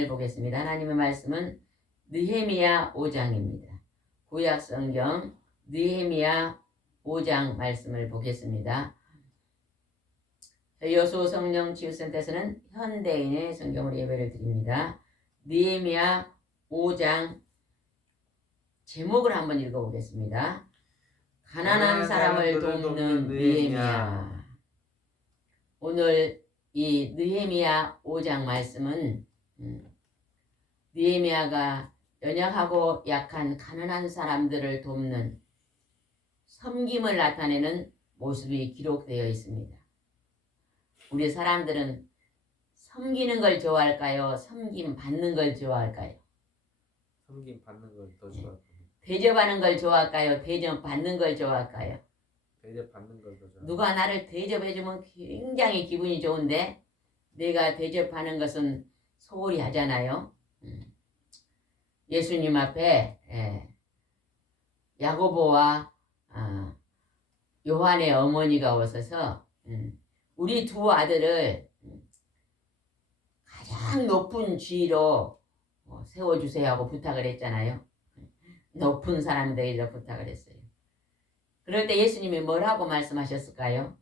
말씀을 보겠습니다. 하나님의 말씀은 느헤미야 5장입니다. 구약 성경 느헤미야 5장 말씀을 보겠습니다. 여수 성령 치유센터에서는 현대인의 성경으로 예배를 드립니다. 느헤미야 5장 제목을 한번 읽어보겠습니다. 가난한 사람을 돕는 느헤미야. 오늘 이 느헤미야 5장 말씀은 느헤미야가 연약하고 약한 가난한 사람들을 돕는 섬김을 나타내는 모습이 기록되어 있습니다. 우리 사람들은 섬기는 걸 좋아할까요? 섬김 받는 걸 좋아할까요? 섬김 받는 걸 더 좋아합니다. 대접하는 걸 좋아할까요? 대접 받는 걸 좋아할까요? 대접 받는 걸 더 좋아합니다. 누가 나를 대접해주면 굉장히 기분이 좋은데 내가 대접하는 것은 소홀히 하잖아요. 예수님 앞에 야고보와 요한의 어머니가 오셔서 우리 두 아들을 가장 높은 지위로 세워주세요 하고 부탁을 했잖아요. 높은 사람들에게 부탁을 했어요. 그럴 때 예수님이 뭐라고 말씀하셨을까요?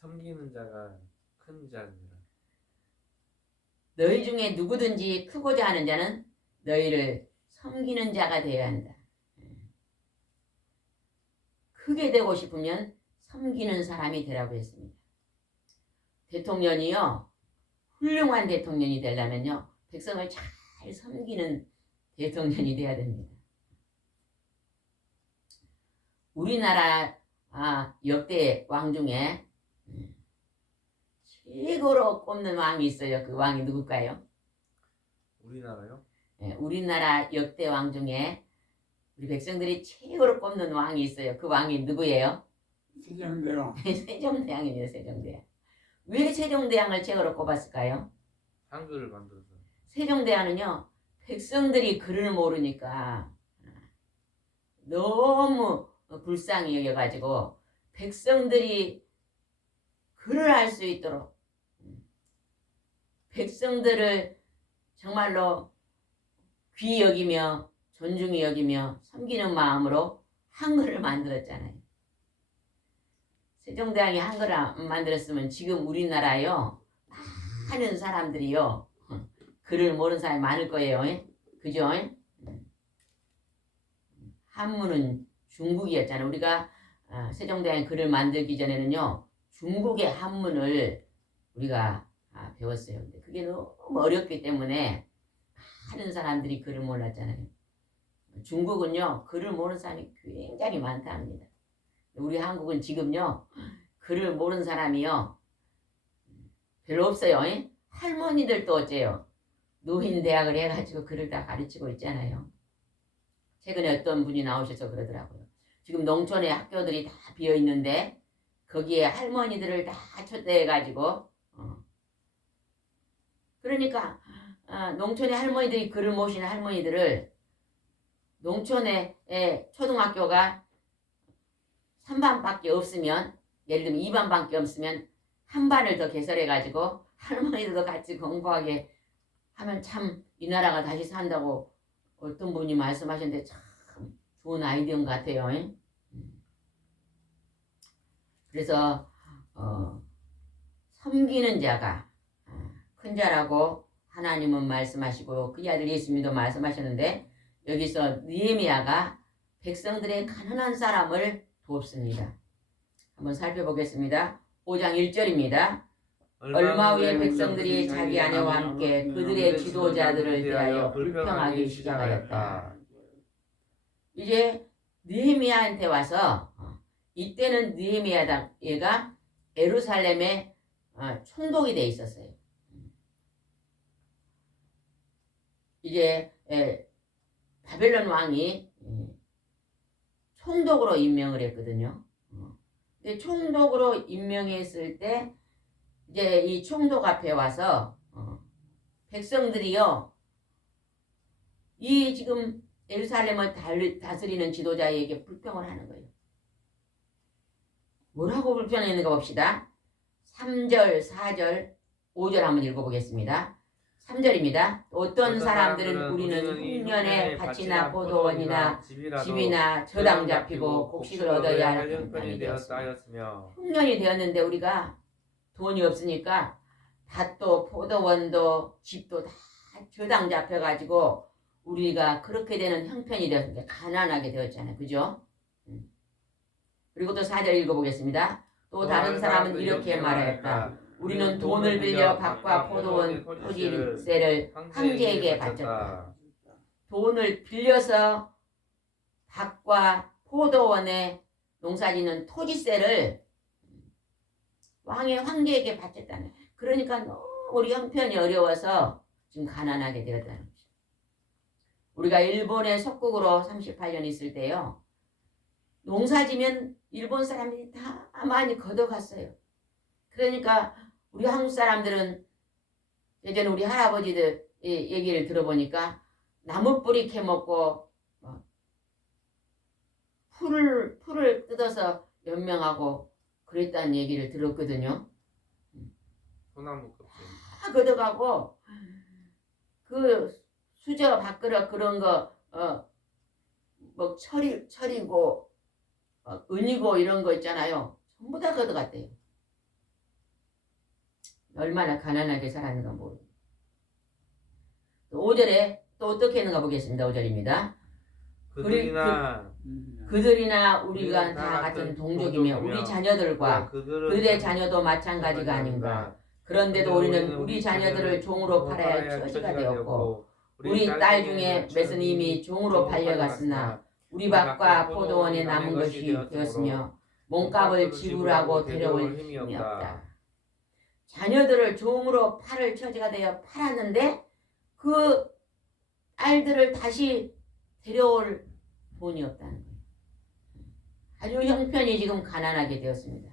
섬기는 자가 큰 자니라. 너희 중에 누구든지 크고자 하는 자는 너희를 섬기는 자가 되어야 한다. 크게 되고 싶으면 섬기는 사람이 되라고 했습니다. 대통령이요, 훌륭한 대통령이 되려면요, 백성을 잘 섬기는 대통령이 돼야 됩니다. 우리나라 역대 왕 중에 최고로 꼽는 왕이 있어요. 그 왕이 누굴까요? 우리나라요? 네, 우리나라 역대 왕 중에 우리 백성들이 최고로 꼽는 왕이 있어요. 그 왕이 누구예요? 세종대왕. 세종대왕입니다. 세종대왕. 왜 세종대왕을 최고로 꼽았을까요? 한글을 만들어서. 세종대왕은요, 백성들이 글을 모르니까 너무 불쌍히 여겨가지고 백성들이 글을 할 수 있도록 백성들을 정말로 귀히 여기며 존중히 여기며 섬기는 마음으로 한글을 만들었잖아요. 세종대왕이 한글을 안 만들었으면 지금 우리나라요 많은 사람들이요 글을 모르는 사람이 많을 거예요. 그죠? 한문은 중국이었잖아요. 우리가 세종대왕이 글을 만들기 전에는요 중국의 한문을 우리가 배웠어요. 근데 그게 너무 어렵기 때문에 많은 사람들이 글을 몰랐잖아요. 중국은요 글을 모르는 사람이 굉장히 많다 합니다. 우리 한국은 지금요 글을 모르는 사람이요 별로 없어요. 할머니들도 어째요 노인대학을 해가지고 글을 다 가르치고 있잖아요. 최근에 어떤 분이 나오셔서 그러더라고요. 지금 농촌에 학교들이 다 비어있는데 거기에 할머니들을 다 초대해가지고 그러니까 농촌의 할머니들이 글을 모시는 할머니들을 농촌에 초등학교가 3반밖에 없으면 예를 들면 2반밖에 없으면 한 반을 더 개설해가지고 할머니들도 같이 공부하게 하면 참 이 나라가 다시 산다고 어떤 분이 말씀하셨는데 참 좋은 아이디어인 것 같아요. 그래서 섬기는 자가 큰 자라고 하나님은 말씀하시고 그 아들 예수님도 말씀하셨는데 여기서 느헤미야가 백성들의 가난한 사람을 돕습니다. 한번 살펴보겠습니다. 5장 1절입니다. 얼마 후에 백성들이 자기 아내와 함께 그들의 지도자들을 대하여 불평하기 시작하였다. 이제 느헤미야한테 와서 이때는 느헤미야가 예루살렘에 총독이 돼 있었어요. 이제 바벨론 왕이 총독으로 임명을 했거든요. 근데 총독으로 임명했을 때 이제 이 총독 앞에 와서 백성들이요 이 지금 예루살렘을 다스리는 지도자에게 불평을 하는 거예요. 뭐라고 불평했는가 봅시다. 3절, 4절, 5절 한번 읽어보겠습니다. 3절입니다. 어떤 사람들은 우리는 흉년에 밭이나 포도원이나 집이나 저당 잡히고 곡식을 얻어야 할 형편이 되었으며 흉년이 되었는데 우리가 돈이 없으니까 밭도 포도원도 집도 다 저당 잡혀가지고 우리가 그렇게 되는 형편이 되었으니까 가난하게 되었잖아요. 그죠? 그리고 또 4절 읽어보겠습니다. 또 다른 사람은 이렇게 말하였다. 우리는 돈을 빌려 밭과 포도원 토지세를 황제에게 바쳤다. 돈을 빌려서 밭과 포도원에 농사짓는 토지세를 황제에게 바쳤다는. 그러니까 너무 우리 형편이 어려워서 지금 가난하게 되었다는 거죠. 우리가 일본에 속국으로 38년 있을 때요. 농사지면 일본 사람들이 다 많이 걷어갔어요. 그러니까 우리 한국 사람들은 예전에 우리 할아버지들 얘기를 들어보니까 나무 뿌리 캐먹고 풀을 뜯어서 연명하고 그랬다는 얘기를 들었거든요. 소나무 껍질. 다 걷어가고 그 수저 밥그릇 그런 거 뭐 철이고 은이고 이런 거 있잖아요. 전부 다 걷어갔대요. 얼마나 가난하게 살았는가 모르겠어요. 5절에 또 어떻게 했는가 보겠습니다. 5절입니다. 그들이나 우리가 다 같은 동족이며 우리 자녀들과 그들의 자녀도 마찬가지가 아닌가. 그런데도 우리는 우리 자녀들을 종으로 팔아야 할 처지가 되었고 우리 딸 중에 몇은 이미 종으로 팔려갔으나 우리 밭과 포도원에 남은 것이 되었으며 몸값을 지불하고 데려올 힘이 없다. 자녀들을 종으로 팔을 처지가 되어 팔았는데 그 딸들을 다시 데려올 돈이 없다는 거예요. 아주 형편이 지금 가난하게 되었습니다.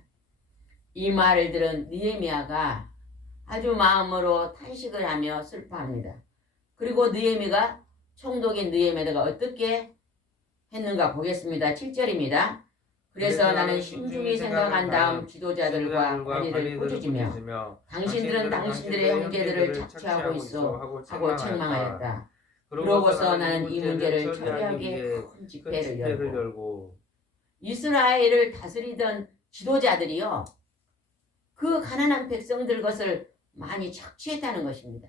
이 말을 들은 느헤미야가 아주 마음으로 탄식을 하며 슬퍼합니다. 그리고 느헤미가 총독인 느헤미야가 어떻게 했는가 보겠습니다. 7절입니다. 그래서 나는 신중히 생각한 다음 지도자들과 관리를 꾸짖으며 당신들은 당신들의 형제들을 착취하고 있어 하고 책망하였다. 그러고서 나는 이 문제를 처리하기 위해 큰 집회를 열고 이스라엘을 다스리던 지도자들이요. 그 가난한 백성들 것을 많이 착취했다는 것입니다.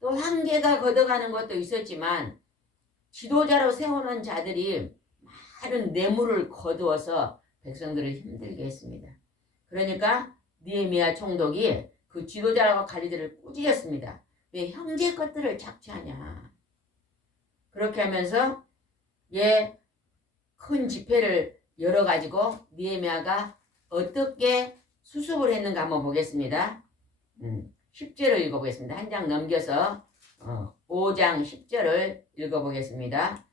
또 황제가 걷어가는 것도 있었지만 지도자로 세워놓은 자들이 많은 뇌물을 거두어서 백성들을 힘들게 했습니다. 그러니까 느헤미야 총독이 그 지도자와 관리들을 꾸짖었습니다. 왜 형제 것들을 착취하냐. 그렇게 하면서 큰 집회를 열어가지고 느헤미야가 어떻게 수습을 했는가 한번 보겠습니다. 10절을 읽어보겠습니다. 한 장 넘겨서 5장 10절을 읽어보겠습니다.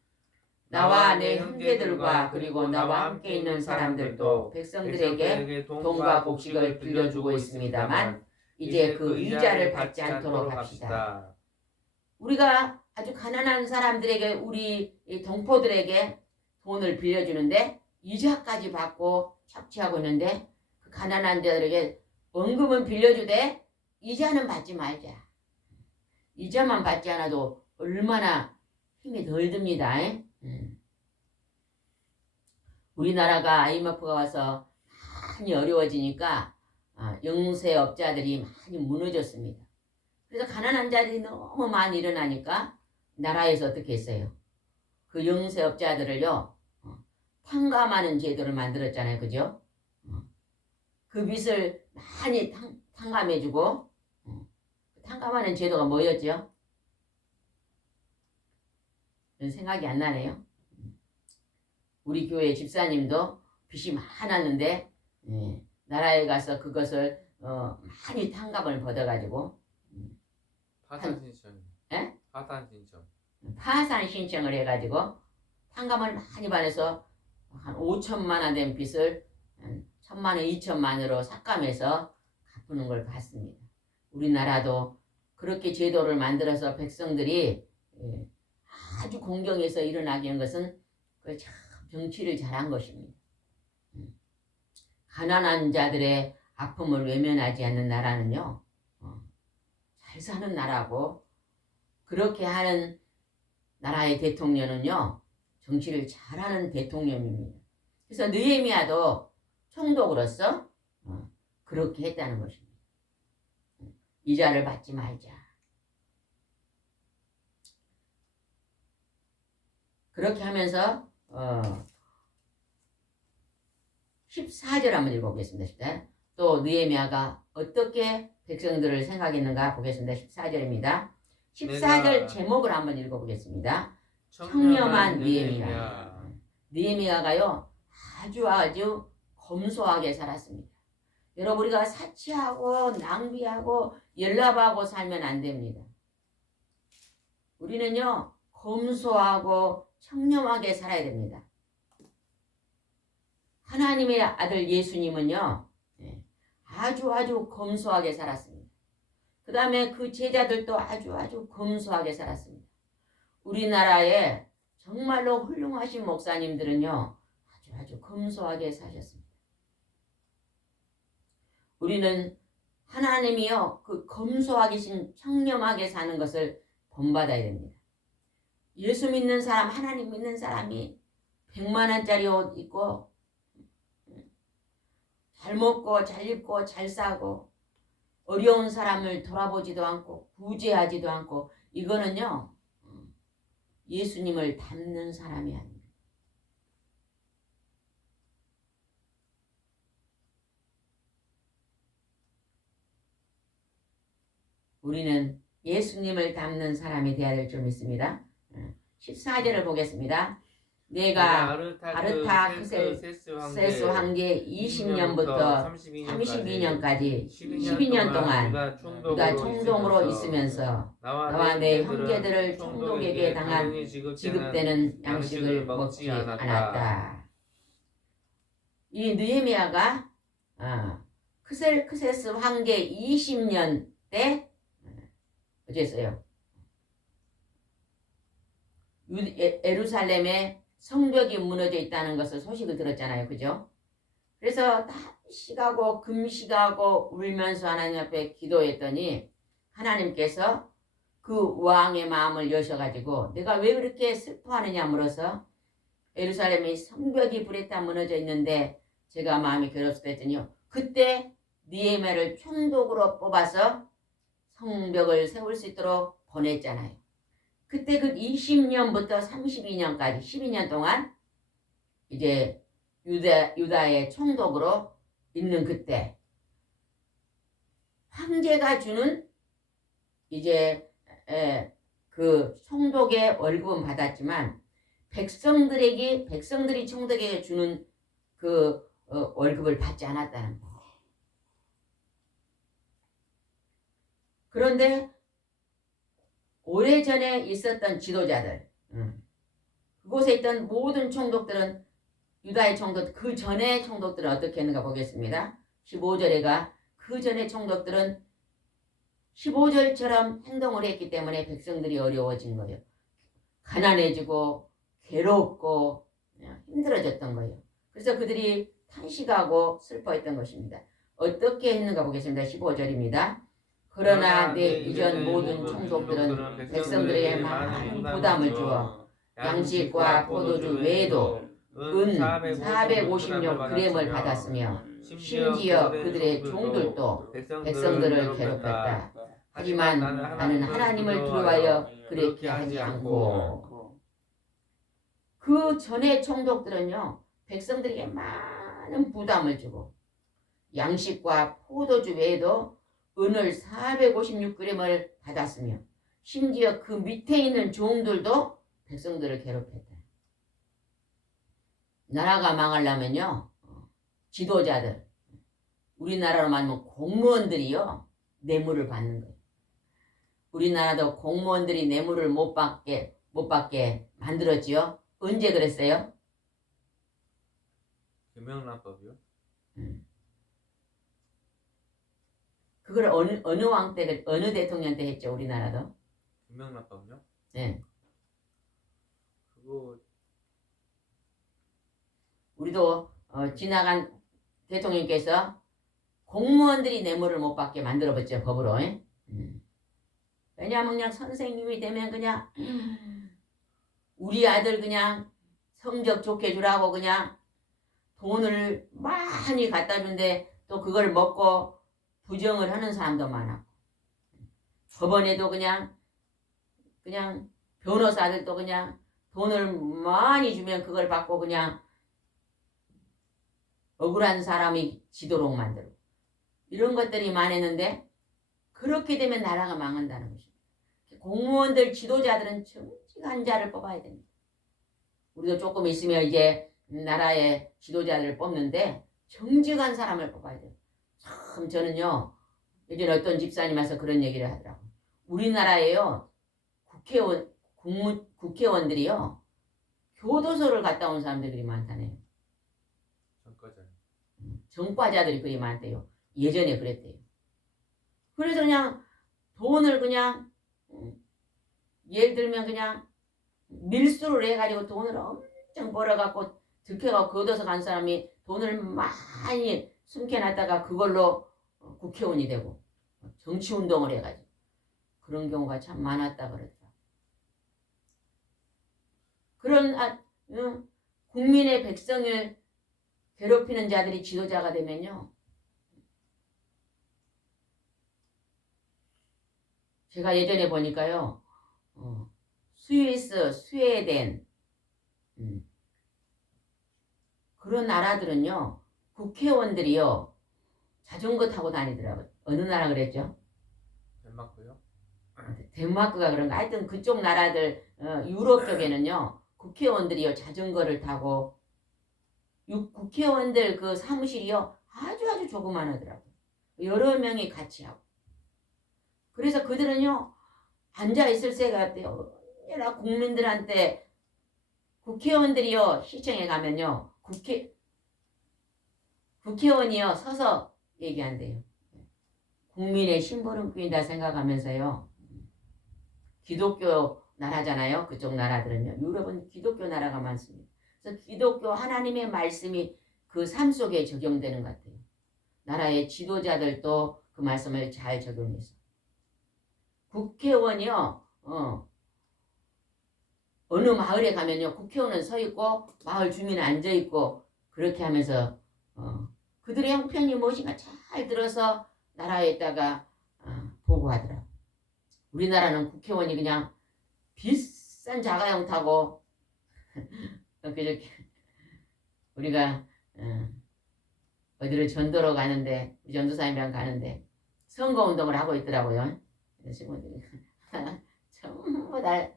나와 내 형제들과 그리고 나와 함께 있는 사람들도 백성들에게 돈과 곡식을 빌려주고 있습니다만 이제 그 이자를 받지 않도록 합시다. 우리가 아주 가난한 사람들에게 우리 동포들에게 돈을 빌려주는데 이자까지 받고 착취하고 있는데 그 가난한 자들에게 원금은 빌려주되 이자는 받지 말자. 이자만 받지 않아도 얼마나 힘이 덜 듭니다. 우리나라가 IMF가 와서 많이 어려워지니까 영세업자들이 많이 무너졌습니다. 그래서 가난한 자들이 너무 많이 일어나니까 나라에서 어떻게 했어요? 그 영세업자들을요 탕감하는 제도를 만들었잖아요. 그죠? 그 빚을 많이 탕감해주고 탕감하는 제도가 뭐였죠? 생각이 안 나네요. 우리 교회 집사님도 빚이 많았는데 나라에 가서 그것을 많이 탕감을 받아가지고 파산 신청. 에? 파산 신청. 파산 신청을 해가지고 탕감을 많이 받아서 한 5천만 원 된 빚을 한 1,000만 원, 2천만 원으로 삭감해서 갚는 걸 봤습니다. 우리나라도 그렇게 제도를 만들어서 백성들이 아주 공경해서 일어나게 한 것은 참 정치를 잘한 것입니다. 가난한 자들의 아픔을 외면하지 않는 나라는요 잘 사는 나라고 그렇게 하는 나라의 대통령은요 정치를 잘하는 대통령입니다. 그래서 느헤미야도 총독으로서 그렇게 했다는 것입니다. 이자를 받지 말자. 그렇게 하면서 14절 한번 읽어보겠습니다. 또 느헤미야가 어떻게 백성들을 생각했는가 보겠습니다. 14절입니다. 14절 제목을 한번 읽어보겠습니다. 청렴한 느헤미야. 느헤미야가요 아주 검소하게 살았습니다. 여러분 우리가 사치하고 낭비하고 연락하고 살면 안 됩니다. 우리는요 검소하고 청렴하게 살아야 됩니다. 하나님의 아들 예수님은요 아주 검소하게 살았습니다. 그 다음에 그 제자들도 아주 검소하게 살았습니다. 우리나라에 정말로 훌륭하신 목사님들은요 아주 검소하게 사셨습니다. 우리는 하나님이요 그 검소하게 청렴하게 사는 것을 본받아야 됩니다. 예수 믿는 사람, 하나님 믿는 사람이 100만 원짜리 옷 입고 잘 먹고 잘 입고 잘 사고 어려운 사람을 돌아보지도 않고 구제하지도 않고 이거는요 예수님을 닮는 사람이 아닙니다. 우리는 예수님을 닮는 사람이 되어야 될 줄 믿습니다. 14절을 보겠습니다. 내가 아르타크세스 황제 20년부터 32년까지 12년 동안 네가 총독으로 있으면서 나와 내 형제들을 총독에게 당한 지급되는 양식을 먹지 않았다. 이 느헤미야가 크셀크세스 황제 20년 때 어쨌어요. 예루살렘에 성벽이 무너져 있다는 것을 소식을 들었잖아요. 그죠? 그래서 다 시가고 금식하고 울면서 하나님 앞에 기도했더니 하나님께서 그 왕의 마음을 여셔가지고 내가 왜 그렇게 슬퍼하느냐 물어서 예루살렘의 성벽이 불에 타 무너져 있는데 제가 마음이 괴롭다 했더니요. 그때 느헤미야를 총독으로 뽑아서 성벽을 세울 수 있도록 보냈잖아요. 그때 그 20년부터 32년까지 12년 동안 이제 유다의 총독으로 있는 그때 황제가 주는 이제 그 총독의 월급은 받았지만 백성들이 총독에게 주는 그 월급을 받지 않았다는 거예요. 그런데 오래전에 있었던 지도자들 그곳에 있던 모든 총독들은 유다의 총독 그 전에 총독들은 어떻게 했는가 보겠습니다. 15절에가 그 전에 총독들은 15절처럼 행동을 했기 때문에 백성들이 어려워진 거예요. 가난해지고 괴롭고 힘들어졌던 거예요. 그래서 그들이 탄식하고 슬퍼했던 것입니다. 어떻게 했는가 보겠습니다. 15절입니다. 그러나 내 이전 모든 총독들은 백성들에게 많은 부담을 주어 양식과 포도주 외에도 은 456g을 받았으며 심지어 그들의 종들도 백성들을 괴롭혔다. 하지만 나는 하나님을 두려워하여 그렇게 하지 않고 그 전에 총독들은요 백성들에게 많은 부담을 주고 양식과 포도주 외에도 은을 456g을 받았으며 심지어 그 밑에 있는 종들도 백성들을 괴롭혔다. 나라가 망하려면요 지도자들 우리나라로 말하면 공무원들이요 뇌물을 받는 거예요. 우리나라도 공무원들이 뇌물을 못 받게 만들었지요. 언제 그랬어요? 금명란법이요? 그걸 어느 왕 때, 어느 대통령 때 했죠, 우리나라도? 금명란법이요? 네. 그거 우리도 지나간 대통령께서 공무원들이 뇌물을 못 받게 만들어봤죠, 법으로. 왜냐하면 그냥 선생님이 되면 그냥 우리 아들 그냥 성적 좋게 주라고 그냥 돈을 많이 갖다 준데 또 그걸 먹고 부정을 하는 사람도 많아. 저번에도 그냥 변호사들도 그냥 돈을 많이 주면 그걸 받고 그냥 억울한 사람이 지도록 만들고 이런 것들이 많았는데 그렇게 되면 나라가 망한다는 것입니다. 공무원들 지도자들은 정직한 자를 뽑아야 됩니다. 우리도 조금 있으면 이제 나라의 지도자들을 뽑는데 정직한 사람을 뽑아야 돼요. 참 저는요 예전에 어떤 집사님 와서 그런 얘기를 하더라고요. 우리나라에요 국회의원들이요 교도소를 갔다 온 사람들이 많다네요. 전과자. 전과자들이 그리 많대요. 예전에 그랬대요. 그래서 그냥 돈을 그냥 예를 들면 그냥 밀수를 해가지고 돈을 엄청 벌어갖고 득해갖고 교도소 간 사람이 돈을 많이 숨겨놨다가 그걸로 국회의원이 되고 정치운동을 해가지고 그런 경우가 참 많았다 그러더라고요. 그런 국민의 백성을 괴롭히는 자들이 지도자가 되면요. 제가 예전에 보니까요. 스위스, 스웨덴 그런 나라들은요. 국회의원들이요. 자전거 타고 다니더라고요. 어느 나라 그랬죠? 덴마크요? 덴마크가 그런가? 하여튼 그쪽 나라들 유럽 쪽에는요. 국회의원들이요. 자전거를 타고 국회의원들 그 사무실이요. 아주 조그만하더라고요. 여러 명이 같이 하고. 그래서 그들은요. 앉아있을 새가 없대요. 언제나 국민들한테 국회의원들이요. 시청에 가면요. 국회의원이요. 서서 얘기한대요. 국민의 심부름꾼이다 생각하면서요. 기독교 나라잖아요. 그쪽 나라들은요. 유럽은 기독교 나라가 많습니다. 그래서 기독교 하나님의 말씀이 그 삶 속에 적용되는 것 같아요. 나라의 지도자들도 그 말씀을 잘 적용해서. 국회의원이요. 어느 마을에 가면요. 국회의원은 서 있고 마을 주민은 앉아 있고 그렇게 하면서 그들의 형편이 무엇인가 잘 들어서 나라에다가 보고하더라. 우리나라는 국회의원이 그냥 비싼 자가용 타고 그저께 우리가 어디를 전도로 가는데 우리 전도사님이랑 가는데 선거운동을 하고 있더라고요. 친구들이 전부 다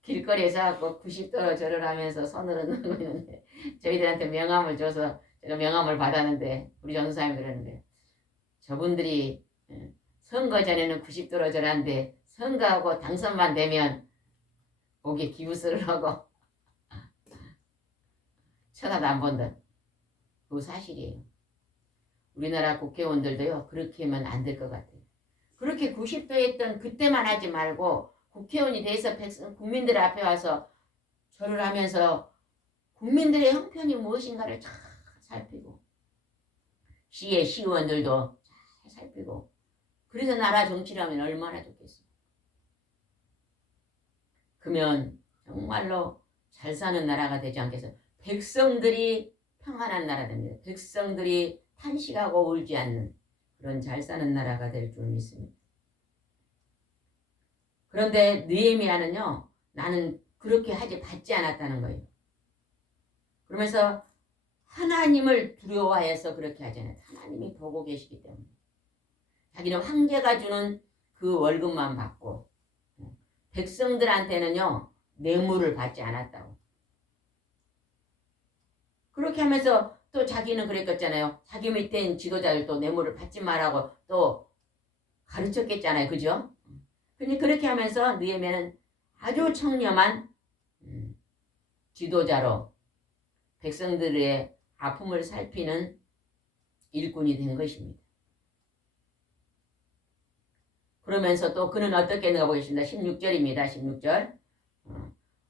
길거리에서 갖고 90도 절을 하면서 손으로 넣고 있는데 저희들한테 명함을 줘서 제가 명함을 받았는데 우리 전도사님이 그러는 거예요. 저분들이 선거 전에는 90도로 절하는데 선거하고 당선만 되면 거기에 기부스를 하고 쳐다도 안 본다. 그거 사실이에요. 우리나라 국회의원들도요. 그렇게 하면 안 될 것 같아요. 그렇게 90도 했던 그때만 하지 말고 국회의원이 돼서 국민들 앞에 와서 절을 하면서 국민들의 형편이 무엇인가를 잘 살피고 시의 시의원들도 잘 살피고 그래서 나라 정치를 하면 얼마나 좋겠어요. 그러면 정말로 잘 사는 나라가 되지 않겠어요. 백성들이 평안한 나라 됩니다. 백성들이 탄식하고 울지 않는 그런 잘 사는 나라가 될 줄 믿습니다. 그런데 느헤미야는요. 나는 그렇게 받지 않았다는 거예요. 그러면서 하나님을 두려워해서 그렇게 하지 않아요. 하나님이 보고 계시기 때문에. 자기는 황제가 주는 그 월급만 받고 백성들한테는요. 뇌물을 받지 않았다고. 그렇게 하면서 또 자기는 그랬겠잖아요. 자기 밑에 있는 지도자들도 뇌물을 받지 말라고 또 가르쳤겠잖아요. 그죠? 근데 그렇게 하면서 느헤미야는 아주 청렴한 지도자로 백성들의 아픔을 살피는 일꾼이 된 것입니다. 그러면서 또 그는 어떻게 했는가 보겠습니다. 16절입니다. 16절.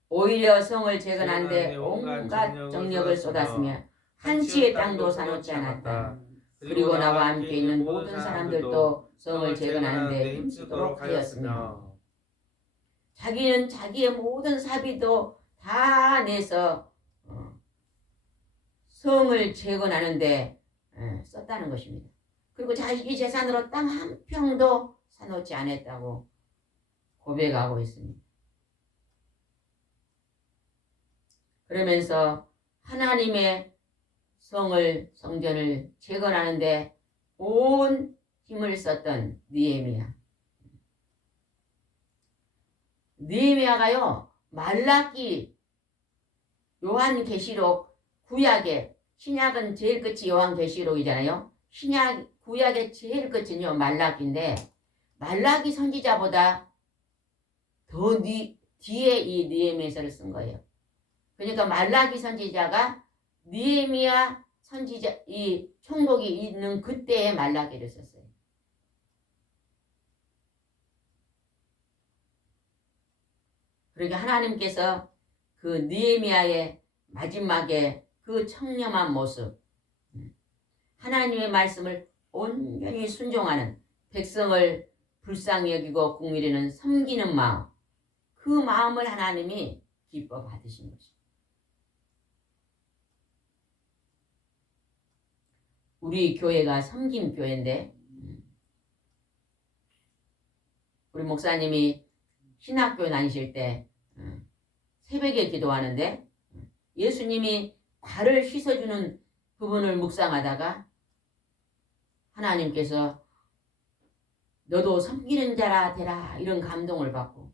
오히려 성을 재건한데 온갖 정력을 쏟았으며 한치의 땅도 사놓지 않았다. 그리고 나와 함께 있는 모든 사람들도 성을 재건하는 데 힘쓰도록 하였으며 자기는 자기의 모든 사비도 다 내서 성을 재건하는 데 썼다는 것입니다. 그리고 자기 재산으로 땅 한 평도 사놓지 않았다고 고백하고 있습니다. 그러면서 하나님의 성전을 재건하는데 온 힘을 썼던 느헤미야가요 말라기, 요한계시록, 구약의 신약은 제일 끝이 요한계시록이잖아요. 구약의 제일 끝은요 말라기인데 말라기 선지자보다 더 뒤에 이 느헤미야서를 쓴 거예요. 그러니까 말라기 선지자가 느헤미야 선지자 이 총독이 있는 그때의 말라기를 썼어요. 그러니까 하나님께서 그 느헤미야의 마지막에 그 청렴한 모습, 하나님의 말씀을 온전히 순종하는 백성을 불쌍히 여기고 국민에는 섬기는 마음, 그 마음을 하나님이 기뻐 받으신 것입니다. 우리 교회가 섬김 교회인데 우리 목사님이 신학교에 다니실 때 새벽에 기도하는데 예수님이 발을 씻어주는 부분을 묵상하다가 하나님께서 너도 섬기는 자라 되라 이런 감동을 받고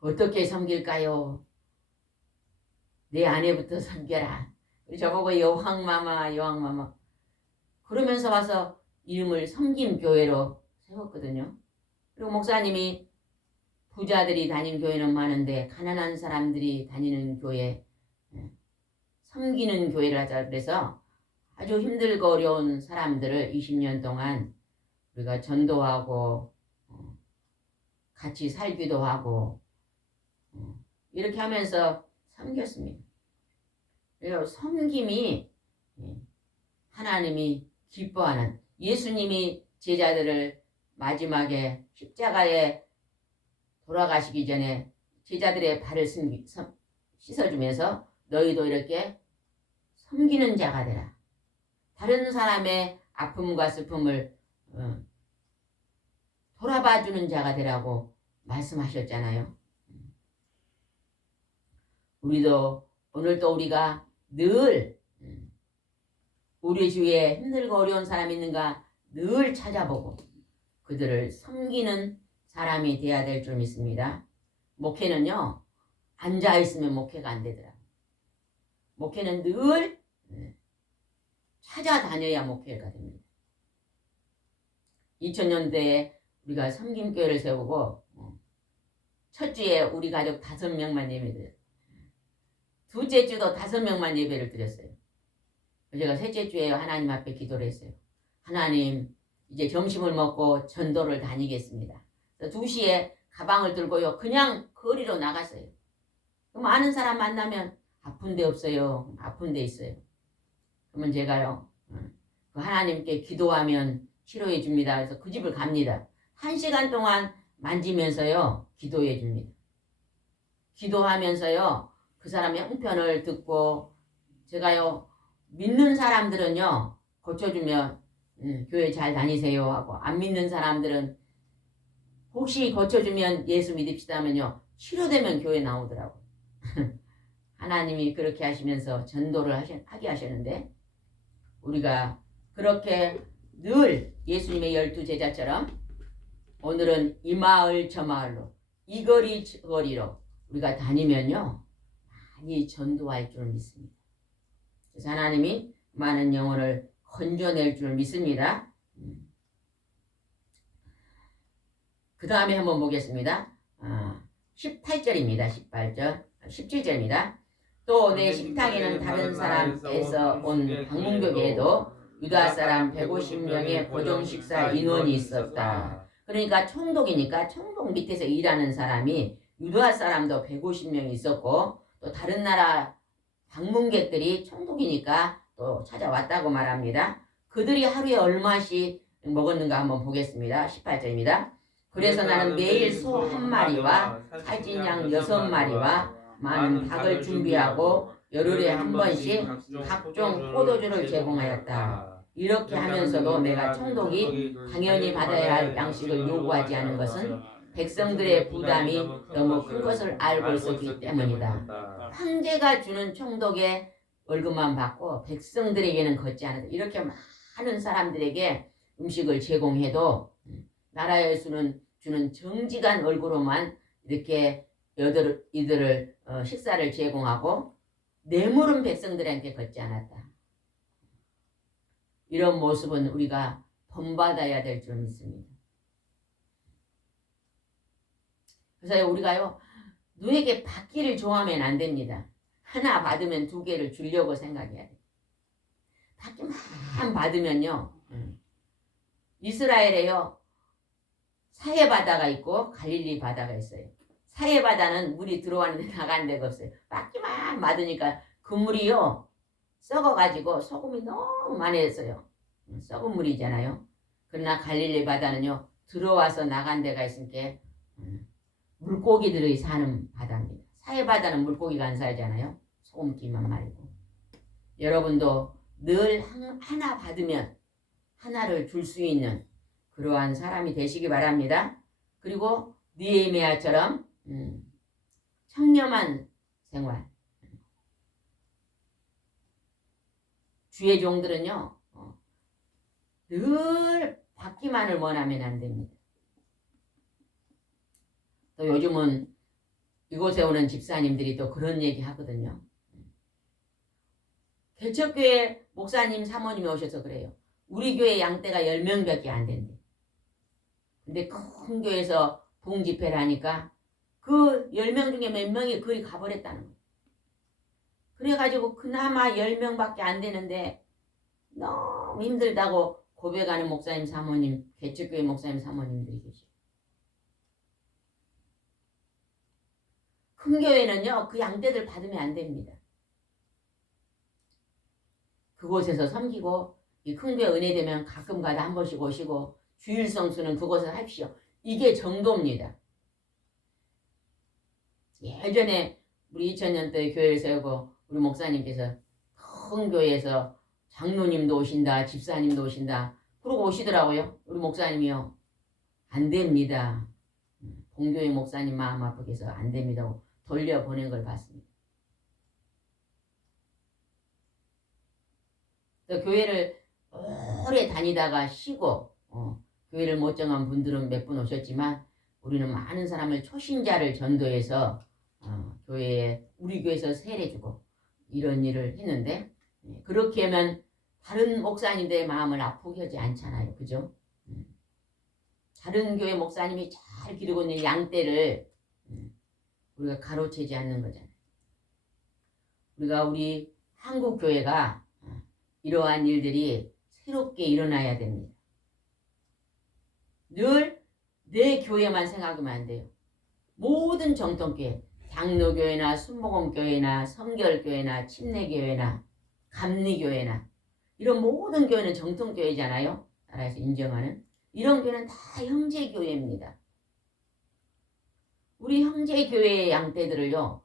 어떻게 섬길까요? 내 아내부터 섬겨라. 저보고 여왕마마 그러면서 와서 이름을 섬김교회로 세웠거든요. 그리고 목사님이 부자들이 다니는 교회는 많은데 가난한 사람들이 다니는 교회, 섬기는 교회를 하자 그래서 아주 힘들고 어려운 사람들을 20년 동안 우리가 전도하고 같이 살기도 하고 이렇게 하면서 섬겼습니다. 그리고 섬김이 하나님이 기뻐하는, 예수님이 제자들을 마지막에 십자가에 돌아가시기 전에 제자들의 발을 씻어주면서 너희도 이렇게 섬기는 자가 되라. 다른 사람의 아픔과 슬픔을 돌아봐주는 자가 되라고 말씀하셨잖아요. 오늘도 우리가 늘 우리 주위에 힘들고 어려운 사람이 있는가 늘 찾아보고 그들을 섬기는 사람이 되어야 될 줄 믿습니다. 목회는요 앉아있으면 목회가 안 되더라. 목회는 늘 찾아다녀야 목회가 됩니다. 2000년대에 우리가 섬김교회를 세우고 첫 주에 우리 가족 5명만 예배드렸어요. 둘째 주도 5명만 예배를 드렸어요. 제가 셋째 주에 하나님 앞에 기도를 했어요. 하나님, 이제 점심을 먹고 전도를 다니겠습니다. 2시에 가방을 들고요. 그냥 거리로 나갔어요. 많은 사람 만나면 아픈 데 없어요. 아픈 데 있어요. 그러면 제가요. 그 하나님께 기도하면 치료해 줍니다. 그래서 그 집을 갑니다. 1시간 동안 만지면서요. 기도해 줍니다. 기도하면서요. 그 사람의 형편을 듣고 제가요. 믿는 사람들은요. 고쳐주면 교회 잘 다니세요 하고 안 믿는 사람들은 혹시 고쳐주면 예수 믿읍시다 하면요. 치료되면 교회 나오더라고. 하나님이 그렇게 하시면서 전도를 하게 하셨는데 우리가 그렇게 늘 예수님의 12제자처럼 오늘은 이 마을 저 마을로 이 거리 저 거리로 우리가 다니면요. 많이 전도할 줄 믿습니다. 그래서 하나님이 많은 영혼을 건져낼 줄 믿습니다. 그 다음에 한번 보겠습니다. 18절입니다. 18절, 17절입니다. 또 내 식탁에는 다른 사람에서 온 방문객에도 유다 사람 150명의 고정 식사 인원이 있었다. 그러니까 총독이니까 총독 밑에서 일하는 사람이 유다 사람도 150명 있었고 또 다른 나라 방문객들이 총독이니까 또 찾아왔다고 말합니다. 그들이 하루에 얼마씩 먹었는가 한번 보겠습니다. 18절입니다. 그래서 나는 매일 소 한 마리와 살찐 양 6마리와 많은 닭을 준비하고 열흘에 한 번씩 각종 포도주를 제공하였다. 이렇게 하면서도 내가 총독이 당연히 받아야 할 양식을 요구하지 않은 것은 백성들의 부담이 너무 큰 것을 알고 있었기 때문이다. 황제가 주는 총독의 월급만 받고 백성들에게는 걷지 않았다. 이렇게 많은 사람들에게 음식을 제공해도 나라의 수는 주는 정직한 얼굴로만 이렇게 이들을 식사를 제공하고 뇌물은 백성들한테 걷지 않았다. 이런 모습은 우리가 본받아야 될 줄 믿습니다. 그래서 우리가요, 누에게 받기를 좋아하면 안 됩니다. 하나 받으면 두 개를 주려고 생각해야 돼요. 받기만 받으면요, 이스라엘에요, 사해 바다가 있고 갈릴리 바다가 있어요. 사해 바다는 물이 들어왔는데 나간 데가 없어요. 받기만 받으니까 그 물이요, 썩어가지고 소금이 너무 많이 했어요. 썩은 물이잖아요. 그러나 갈릴리 바다는요, 들어와서 나간 데가 있으니까 물고기들이 사는 바다입니다. 사해 바다는 물고기가 안 살잖아요. 소금기만 말고. 여러분도 늘 하나 받으면 하나를 줄 수 있는 그러한 사람이 되시기 바랍니다. 그리고 느헤미야처럼 청렴한 생활. 주의 종들은요, 늘 받기만을 원하면 안 됩니다. 또 요즘은 이곳에 오는 집사님들이 또 그런 얘기 하거든요. 개척교회 목사님 사모님이 오셔서 그래요. 우리 교회 양떼가 10명밖에 안 된대. 근데 큰 교회에서 부흥집회를 하니까 그 10명 중에 몇 명이 그리 가버렸다는 거예요. 그래가지고 그나마 10명밖에 안 되는데 너무 힘들다고 고백하는 목사님 사모님, 개척교회 목사님 사모님들이 계시죠. 큰 교회는요, 그 양떼들 받으면 안 됩니다. 그곳에서 섬기고, 이 큰 교회 은혜 되면 가끔가다 한 번씩 오시고, 주일 성수는 그곳에서 합시오. 이게 정도입니다. 예전에 우리 2000년도에 교회를 세우고 우리 목사님께서 큰 교회에서 장로님도 오신다, 집사님도 오신다, 그러고 오시더라고요. 우리 목사님이요. 안 됩니다. 본교회 목사님 마음 아프게 해서 안 됩니다. 돌려보낸 걸 봤습니다. 또 교회를 오래 다니다가 쉬고 교회를 못 정한 분들은 몇 분 오셨지만 우리는 많은 사람을 초신자를 전도해서 교회에 우리 교회에서 세례주고 이런 일을 했는데 그렇게 하면 다른 목사님들의 마음을 아프게 하지 않잖아요. 그죠? 다른 교회 목사님이 잘 기르고 있는 양떼를 우리가 가로채지 않는 거잖아요. 우리 한국 교회가 이러한 일들이 새롭게 일어나야 됩니다. 늘 내 교회만 생각하면 안 돼요. 모든 정통교회, 장로교회나 순복음교회나 성결교회나 침례교회나 감리교회나 이런 모든 교회는 정통교회잖아요. 나라에서 인정하는. 이런 교회는 다 형제교회입니다. 우리 형제교회의 양떼들을요,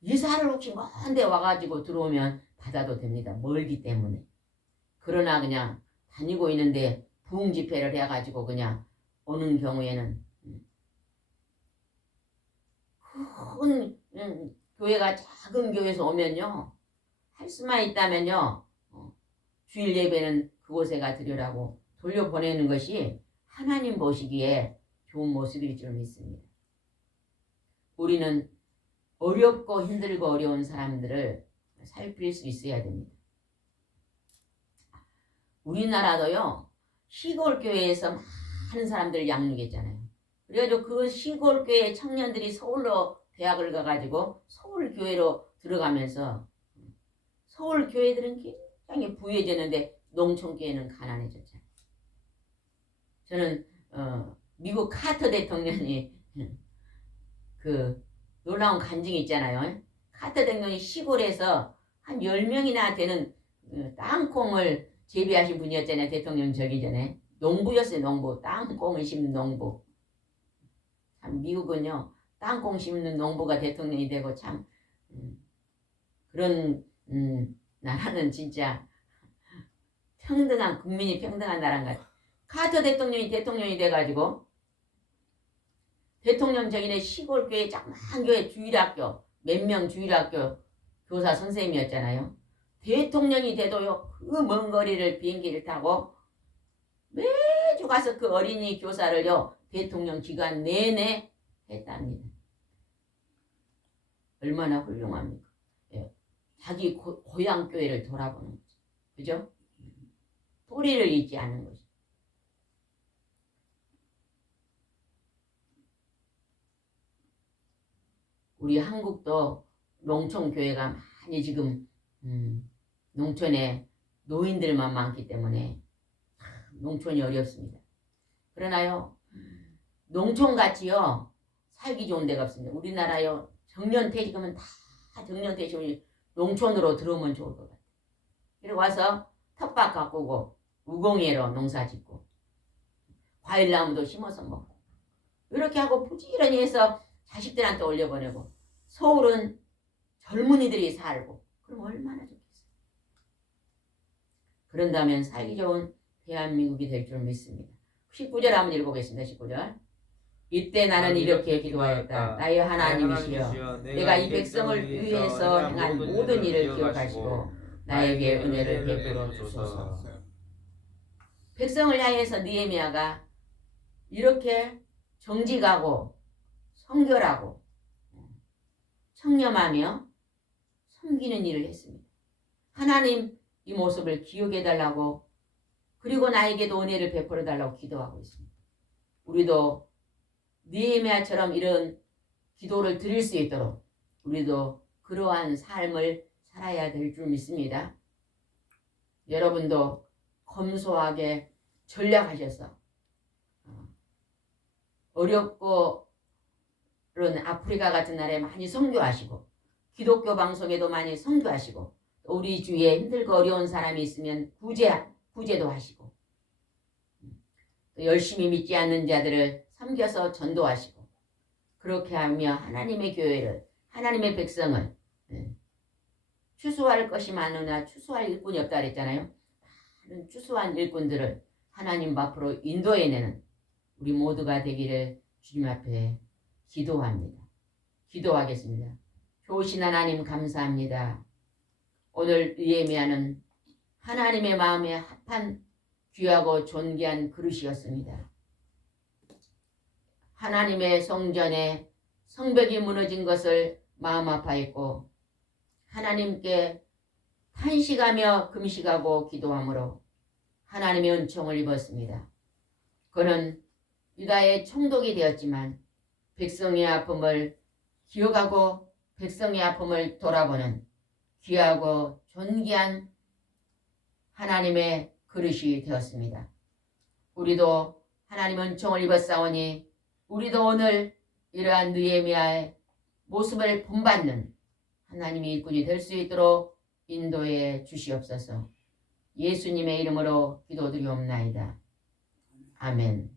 이사를 혹시 먼데 와가지고 들어오면 받아도 됩니다. 멀기 때문에. 그러나 그냥 다니고 있는데 부흥집회를 해가지고 그냥 오는 경우에는 큰 교회가 작은 교회에서 오면요, 할 수만 있다면요, 주일 예배는 그곳에 가 드리라고 돌려보내는 것이 하나님 보시기에 좋은 모습일 줄 믿습니다. 우리는 어렵고 힘들고 어려운 사람들을 살필 수 있어야 됩니다. 우리나라도요, 시골 교회에서 많은 사람들을 양육했잖아요. 그래가지고 그 시골 교회 청년들이 서울로 대학을 가가지고 서울 교회로 들어가면서 서울 교회들은 굉장히 부유해졌는데 농촌 교회는 가난해졌잖아요. 저는 미국 카터 대통령이 그 놀라운 간증이 있잖아요. 카터 대통령이 시골에서 한 10명이나 되는 땅콩을 재배하신 분이었잖아요. 대통령 되기 전에. 농부였어요. 농부. 땅콩을 심는 농부. 참 미국은요. 땅콩 심는 농부가 대통령이 되고 참 그런 나라는 진짜 평등한 국민이 평등한 나라인 것 같아요. 카터 대통령이 돼가지고 대통령 저기네 시골 교회 작은 교회 주일학교 몇 명 주일학교 교사 선생님이었잖아요. 대통령이 돼도요 그 먼 거리를 비행기를 타고 매주 가서 그 어린이 교사를요 대통령 기간 내내 했답니다. 얼마나 훌륭합니까? 예. 자기 고향 교회를 돌아보는 거죠. 그죠? 뿌리를 잊지 않는 거죠. 우리 한국도 농촌 교회가 많이 지금 농촌에 노인들만 많기 때문에 농촌이 어렵습니다. 그러나요 농촌같이요 살기 좋은 데가 없습니다. 우리나라요 정년퇴직하면 다 정년퇴직하면 농촌으로 들어오면 좋을 것 같아요. 그리고 와서 텃밭 가꾸고 우공예로 농사짓고 과일나무도 심어서 먹고 이렇게 하고 부지런히 해서 자식들한테 올려보내고 서울은 젊은이들이 살고 그럼 얼마나 좋겠어요. 그런다면 살기 좋은 대한민국이 될 줄 믿습니다. 19절 한번 읽어보겠습니다. 19절 이때 나는 이렇게 기도하였다. 나의 하나님이시여 내가 이 백성을 위해서 행한 모든 일을 기억하시고 나에게 은혜를 베풀어 주소서. 백성을 향해서 느헤미야가 이렇게 정직하고 성결하고 청렴하며 섬기는 일을 했습니다. 하나님 이 모습을 기억해달라고 그리고 나에게도 은혜를 베풀어 달라고 기도하고 있습니다. 우리도 느헤미야처럼 이런 기도를 드릴 수 있도록 우리도 그러한 삶을 살아야 될 줄 믿습니다. 여러분도 검소하게 전략하셔서 어렵고 그런 아프리카 같은 나라에 많이 선교하시고 기독교 방송에도 많이 선교하시고 우리 주위에 힘들고 어려운 사람이 있으면 구제도 하시고 또 열심히 믿지 않는 자들을 섬겨서 전도하시고 그렇게 하며 하나님의 교회를 하나님의 백성을 추수할 것이 많으나 추수할 일꾼이 없다 그랬잖아요. 많은 추수한 일꾼들을 하나님 앞으로 인도해내는 우리 모두가 되기를 주님 앞에 기도합니다. 기도하겠습니다. 좋으신 하나님 감사합니다. 오늘 느헤미야는 하나님의 마음에 합한 귀하고 존귀한 그릇이었습니다. 하나님의 성전에 성벽이 무너진 것을 마음 아파했고 하나님께 탄식하며 금식하고 기도함으로 하나님의 은총을 입었습니다. 그는 유다의 총독이 되었지만 백성의 아픔을 기억하고 백성의 아픔을 돌아보는 귀하고 존귀한 하나님의 그릇이 되었습니다. 우리도 하나님 은총을 입었사오니 우리도 오늘 이러한 느헤미야의 모습을 본받는 하나님의 일꾼이 될 수 있도록 인도해 주시옵소서. 예수님의 이름으로 기도드리옵나이다. 아멘.